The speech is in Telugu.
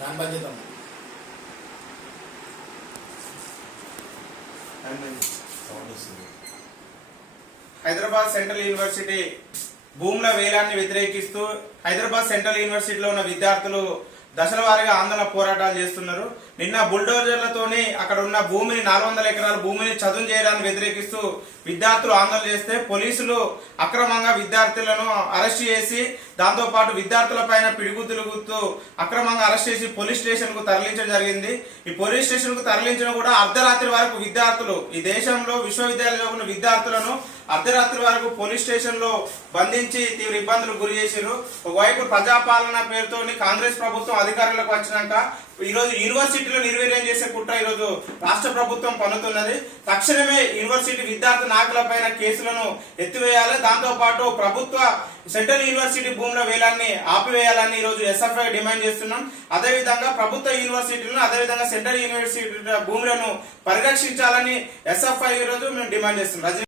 దాని బాధ్యత హైదరాబాద్ సెంట్రల్ యూనివర్సిటీ భూముల వేలాన్ని వ్యతిరేకిస్తూ హైదరాబాద్ సెంట్రల్ యూనివర్సిటీలో ఉన్న విద్యార్థులు దశల వారీగా ఆందోళన పోరాటాలు చేస్తున్నారు. నిన్న బుల్డోజర్లతోని అక్కడ ఉన్న భూమిని నాలుగు వందల ఎకరాల భూమిని చదును చేయడానికి వ్యతిరేకిస్తూ విద్యార్థులు ఆందోళన చేస్తే పోలీసులు అక్రమంగా విద్యార్థులను అరెస్ట్ చేసి దాంతోపాటు విద్యార్థుల పైన పిడుగుతులు అక్రమంగా అరెస్ట్ చేసి పోలీస్ స్టేషన్కు తరలించడం జరిగింది. ఈ పోలీస్ స్టేషన్కు తరలించడం కూడా అర్ధరాత్రి వరకు విద్యార్థులు ఈ దేశంలో విశ్వవిద్యాలయంలో ఉన్న విద్యార్థులను అర్ధరాత్రి వరకు పోలీస్ స్టేషన్లో బంధించి తీవ్ర ఇబ్బందులకు గురి చేశారు ఒకవైపు ప్రజాపాలన పేరుతోని కాంగ్రెస్ ప్రభుత్వం అధికారంలోకి వచ్చినాక ఈరోజు యూనివర్సిటీలో నిర్వీర్యం చేసే కుట్ర ఈరోజు రాష్ట్ర ప్రభుత్వం పన్నుతున్నది. తక్షణమే యూనివర్సిటీ విద్యార్థి నాయకులపైన కేసులను ఎత్తివేయాలి. దాంతో పాటు ప్రభుత్వ సెంట్రల్ యూనివర్సిటీ భూముల వేలాన్ని ఆపివేయాలని ఈ రోజు ఎస్ఎఫ్ఐ డిమాండ్ చేస్తున్నాం. అదేవిధంగా ప్రభుత్వ యూనివర్సిటీలను అదేవిధంగా సెంట్రల్ యూనివర్సిటీ భూములను పరిరక్షించాలని ఎస్ఎఫ్ఐ ఈరోజు రోజు మేము డిమాండ్ చేస్తున్నాం.